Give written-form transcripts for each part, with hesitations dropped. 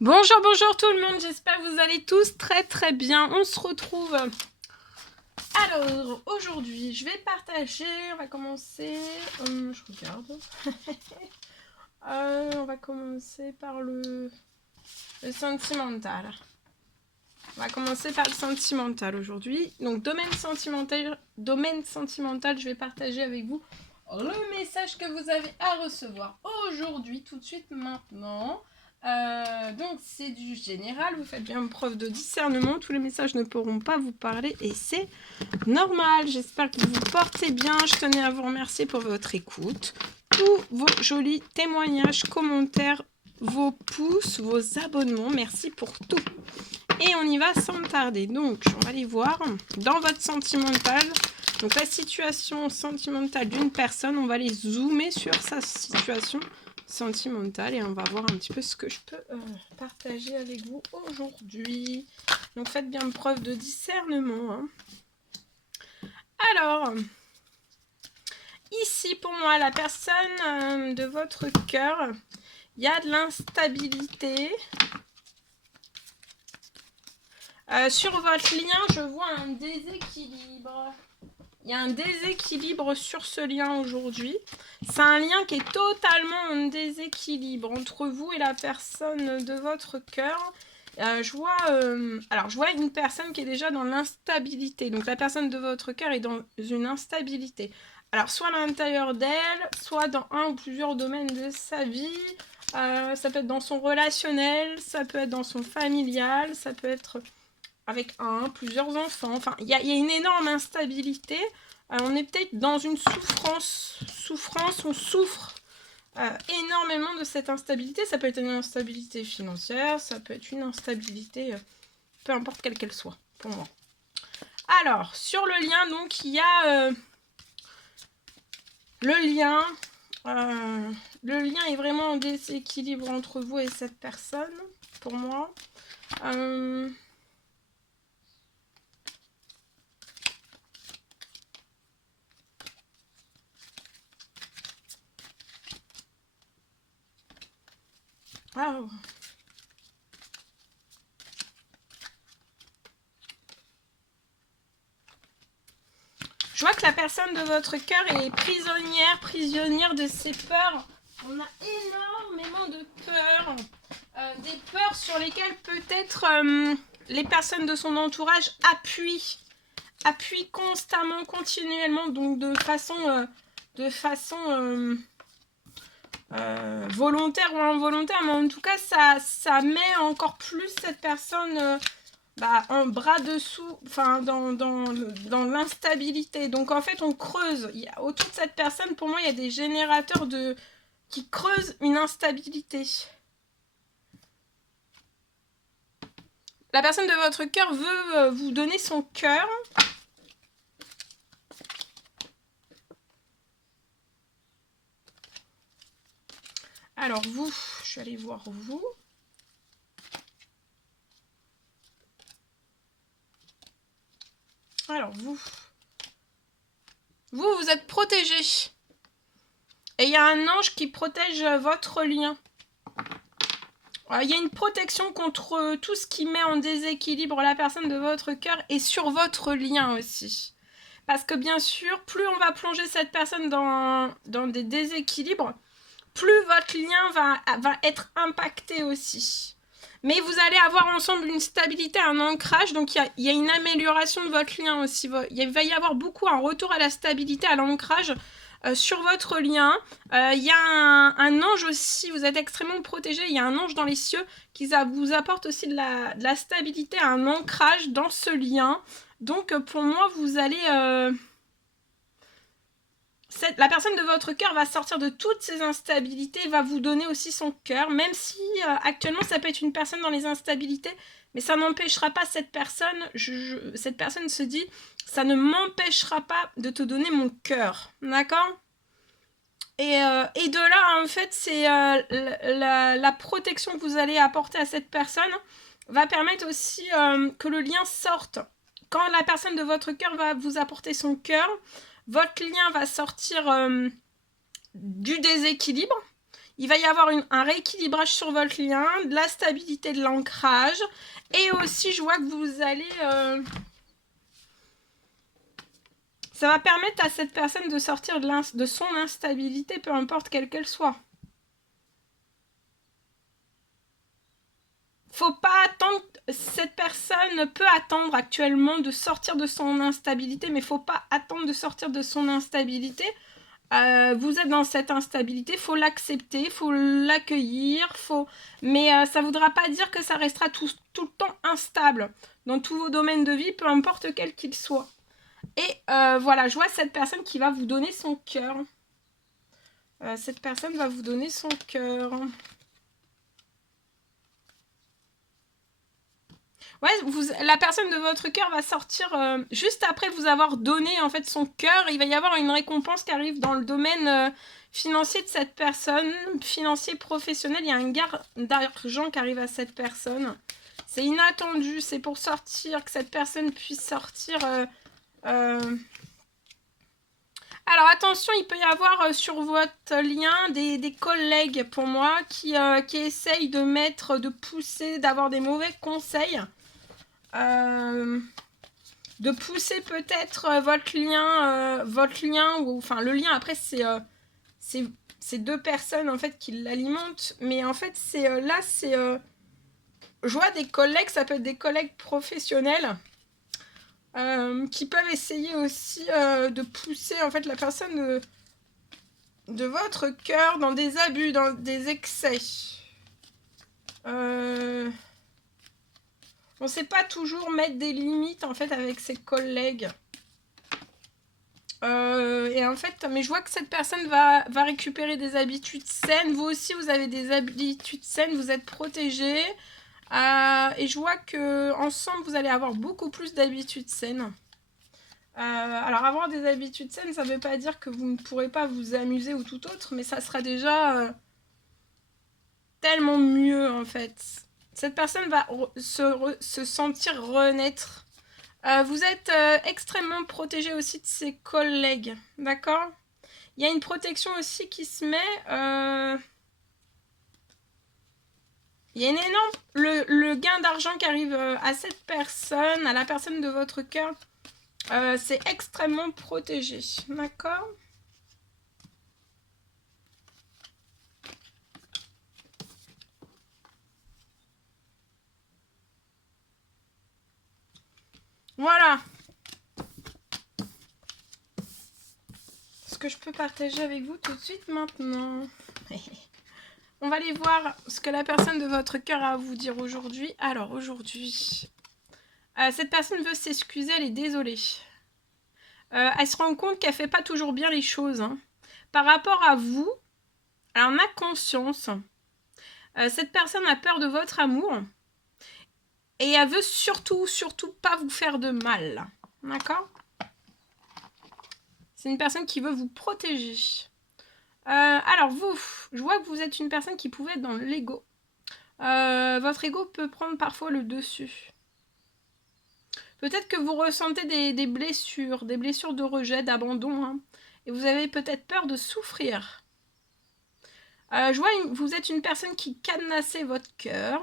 Bonjour, bonjour tout le monde, j'espère que vous allez tous très très bien. On se retrouve. Alors, aujourd'hui, je vais partager, on va commencer, je regarde. On va commencer par le sentimental. On va commencer par le sentimental aujourd'hui. Donc, domaine sentimental, je vais partager avec vous le message que vous avez à recevoir aujourd'hui, tout de suite, maintenant. Donc, c'est du général. Vous faites bien preuve de discernement. Tous les messages ne pourront pas vous parler et c'est normal. J'espère que vous vous portez bien. Je tenais à vous remercier pour votre écoute. Tous vos jolis témoignages, commentaires, vos pouces, vos abonnements. Merci pour tout. Et on y va sans tarder. Donc, on va aller voir dans votre sentimental. Donc, la situation sentimentale d'une personne, on va aller zoomer sur sa situation sentimentale et on va voir un petit peu ce que je peux partager avec vous aujourd'hui. Donc, faites bien preuve de discernement. Hein. Alors, ici pour moi, la personne de votre cœur, il y a de l'instabilité. Sur votre lien, je vois un déséquilibre. Il y a un déséquilibre sur ce lien aujourd'hui. C'est un lien qui est totalement en déséquilibre entre vous et la personne de votre cœur. Je vois une personne qui est déjà dans l'instabilité. Donc la personne de votre cœur est dans une instabilité. Alors soit à l'intérieur d'elle, soit dans un ou plusieurs domaines de sa vie. Ça peut être dans son relationnel, ça peut être dans son familial, ça peut être avec plusieurs enfants. Enfin, il y a une énorme instabilité. On est peut-être dans une souffrance, on souffre énormément de cette instabilité. Ça peut être une instabilité financière, ça peut être une instabilité, peu importe quelle qu'elle soit, pour moi. Alors, sur le lien, donc, il y a le lien. Le lien est vraiment en déséquilibre entre vous et cette personne, pour moi. Oh. Je vois que la personne de votre cœur est prisonnière de ses peurs. On a énormément de peurs. Des peurs sur lesquelles peut-être les personnes de son entourage appuient constamment, continuellement, donc de façon volontaire ou involontaire, mais en tout cas, ça met encore plus cette personne en bras dessous, enfin dans l'instabilité. Donc en fait, on creuse. Autour de cette personne, pour moi, il y a des générateurs qui creusent une instabilité. La personne de votre cœur veut vous donner son cœur. Alors vous, je vais aller voir vous. Alors vous êtes protégé. Et il y a un ange qui protège votre lien. Il y a une protection contre tout ce qui met en déséquilibre la personne de votre cœur et sur votre lien aussi. Parce que bien sûr, plus on va plonger cette personne dans des déséquilibres, plus votre lien va être impacté aussi. Mais vous allez avoir ensemble une stabilité, un ancrage, donc il y a une amélioration de votre lien aussi. Il va y avoir beaucoup un retour à la stabilité, à l'ancrage sur votre lien. Il y a un ange aussi, vous êtes extrêmement protégé, il y a un ange dans les cieux qui vous apporte aussi de la stabilité, un ancrage dans ce lien. Donc pour moi, vous allez... la personne de votre cœur va sortir de toutes ces instabilités, va vous donner aussi son cœur, même si actuellement ça peut être une personne dans les instabilités, mais ça n'empêchera pas cette personne, cette personne se dit, ça ne m'empêchera pas de te donner mon cœur, d'accord ? Et de là, en fait, c'est la protection que vous allez apporter à cette personne va permettre aussi que le lien sorte. Quand la personne de votre cœur va vous apporter son cœur, votre lien va sortir du déséquilibre. il va y avoir un rééquilibrage sur votre lien, de la stabilité, de l'ancrage. Et aussi, je vois que vous allez... ça va permettre à cette personne de sortir de son instabilité, peu importe quelle qu'elle soit. Faut pas attendre, cette personne peut attendre actuellement de sortir de son instabilité, mais faut pas attendre de sortir de son instabilité. Vous êtes dans cette instabilité, faut l'accepter, faut l'accueillir, mais ça voudra pas dire que ça restera tout le temps instable dans tous vos domaines de vie, peu importe quel qu'il soit. Et voilà, je vois cette personne qui va vous donner son cœur. Cette personne va vous donner son cœur. Ouais, la personne de votre cœur va sortir juste après vous avoir donné en fait son cœur. Il va y avoir une récompense qui arrive dans le domaine financier de cette personne, financier professionnel. Il y a un gain d'argent qui arrive à cette personne. C'est inattendu, c'est pour sortir, que cette personne puisse sortir. Alors attention, il peut y avoir sur votre lien des collègues pour moi qui essayent de pousser, d'avoir des mauvais conseils. De pousser peut-être votre lien, ou enfin le lien après c'est deux personnes en fait qui l'alimentent, mais en fait c'est je vois des collègues, ça peut être des collègues professionnels qui peuvent essayer aussi de pousser en fait la personne de votre cœur dans des abus, dans des excès. On ne sait pas toujours mettre des limites en fait avec ses collègues. Et en fait, mais je vois que cette personne va récupérer des habitudes saines. Vous aussi, vous avez des habitudes saines, vous êtes protégés. Et je vois que ensemble, vous allez avoir beaucoup plus d'habitudes saines. Alors, avoir des habitudes saines, ça ne veut pas dire que vous ne pourrez pas vous amuser ou tout autre, mais ça sera déjà tellement mieux en fait. Cette personne va se sentir renaître. Vous êtes extrêmement protégé aussi de ses collègues, d'accord? Il y a une protection aussi qui se met. Il y a une énorme... Le gain d'argent qui arrive à cette personne, à la personne de votre cœur, c'est extrêmement protégé, d'accord? Voilà. Ce que je peux partager avec vous tout de suite maintenant. On va aller voir ce que la personne de votre cœur a à vous dire aujourd'hui. Alors, aujourd'hui, cette personne veut s'excuser, elle est désolée. Elle se rend compte qu'elle ne fait pas toujours bien les choses. Hein. Par rapport à vous, elle en a conscience. Cette personne a peur de votre amour. Et elle veut surtout pas vous faire de mal. D'accord? C'est une personne qui veut vous protéger. Alors vous, je vois que vous êtes une personne qui pouvait être dans l'ego. Votre ego peut prendre parfois le dessus. Peut-être que vous ressentez des blessures de rejet, d'abandon. Hein, et vous avez peut-être peur de souffrir. Je vois que vous êtes une personne qui cadenassez votre cœur.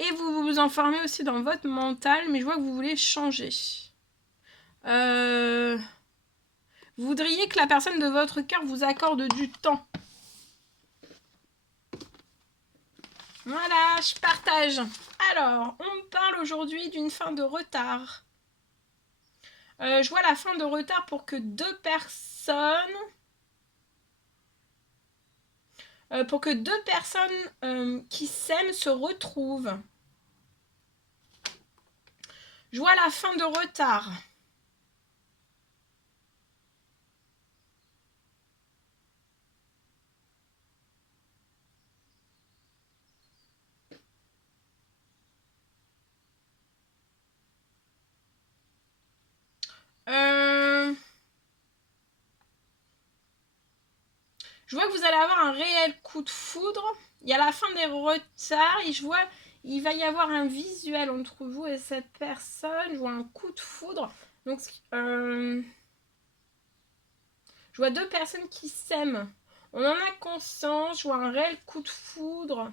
Et vous vous enfermez aussi dans votre mental, mais je vois que vous voulez changer. Vous voudriez que la personne de votre cœur vous accorde du temps. Voilà, je partage. Alors, on me parle aujourd'hui d'une fin de retard. Je vois la fin de retard pour que deux personnes... qui s'aiment se retrouvent. Je vois la fin de retard. Je vois que vous allez avoir un réel coup de foudre. Il y a la fin des retards et je vois il va y avoir un visuel entre vous et cette personne. Je vois un coup de foudre. Donc, je vois deux personnes qui s'aiment. On en a conscience, je vois un réel coup de foudre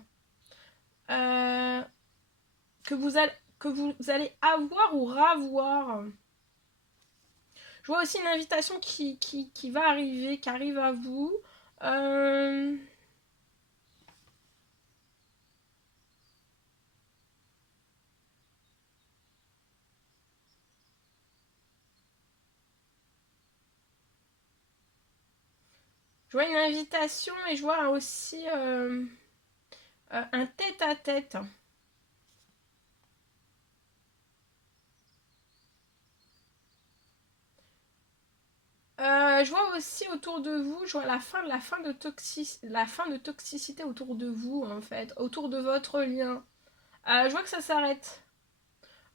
que vous allez avoir ou ravoir. Je vois aussi une invitation qui va arriver, qui arrive à vous. Je vois une invitation et je vois aussi un tête-à-tête. Je vois aussi autour de vous, je vois la fin de toxicité autour de vous, en fait, autour de votre lien. Je vois que ça s'arrête.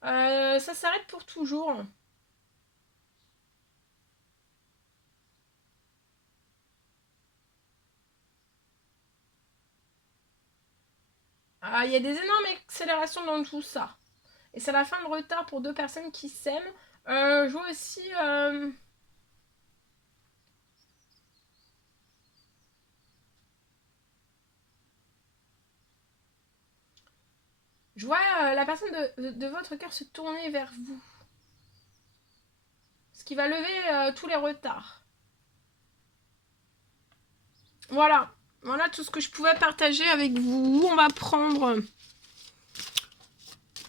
Ça s'arrête pour toujours. Il y a des énormes accélérations dans tout ça. Et c'est la fin de retard pour deux personnes qui s'aiment. Je vois aussi... je vois la personne de votre cœur se tourner vers vous. Ce qui va lever tous les retards. Voilà. Voilà tout ce que je pouvais partager avec vous. On va prendre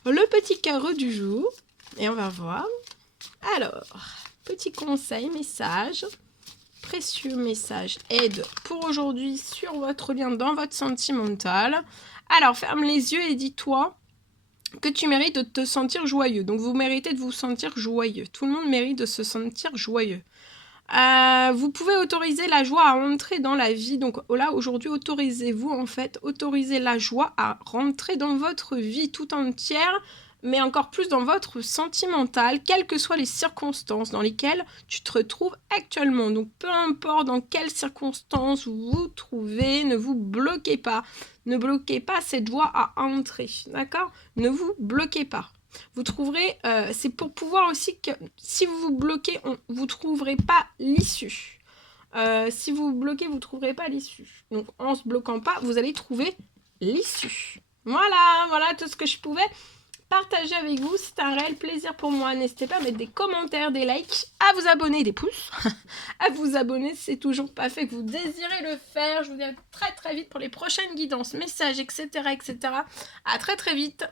le petit carreau du jour. Et on va voir. Alors, petit conseil, message. Précieux message, aide pour aujourd'hui sur votre lien dans votre sentimental. Alors, ferme les yeux et dis-toi que tu mérites de te sentir joyeux. Donc, vous méritez de vous sentir joyeux. Tout le monde mérite de se sentir joyeux. Vous pouvez autoriser la joie à entrer dans la vie. Donc là, aujourd'hui, autorisez-vous en fait, autorisez la joie à rentrer dans votre vie tout entière, mais encore plus dans votre sentimental, quelles que soient les circonstances dans lesquelles tu te retrouves actuellement. Donc peu importe dans quelles circonstances vous vous trouvez, ne vous bloquez pas. Ne bloquez pas cette joie à entrer, d'accord? Ne vous bloquez pas. Vous trouverez, c'est pour pouvoir aussi que si vous vous bloquez, vous ne trouverez pas l'issue. Si vous vous bloquez, vous ne trouverez pas l'issue. Donc en se bloquant pas, vous allez trouver l'issue. Voilà tout ce que je pouvais partager avec vous. C'est un réel plaisir pour moi. N'hésitez pas à mettre des commentaires, des likes, à vous abonner, des pouces. À vous abonner, c'est toujours pas fait que vous désirez le faire. Je vous dis à très très vite pour les prochaines guidances, messages, etc. etc. À très très vite.